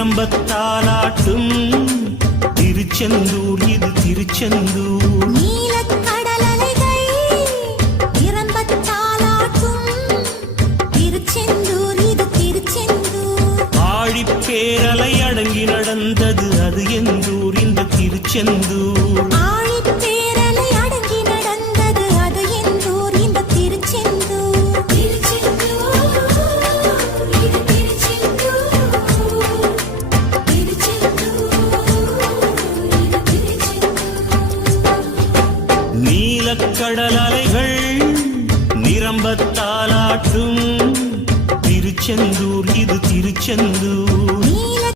நிரம்பத்தாலாட்டும் திருச்செந்தூர் இது திருச்செந்தூர். நீலக்கடல் அலைகள் நிரம்பத்தாலாட்டும் திருச்செந்தூர் இது திருச்செந்தூர். ஆழிப்பேரலை அடங்கி நடந்தது அது எந்தூர் இந்த திருச்செந்தூர். ஆழிப்பேரலை அடங்கி நடந்தது அது எந்தூர் இந்த திருச்செந்தூர். திருச்செந்தூர் இது திருச்செந்தூர். நீலக்கடல் அலைகள் நிரம்பத்தாலாட்டும் திருச்செந்தூர் இது திருச்செந்தூர்.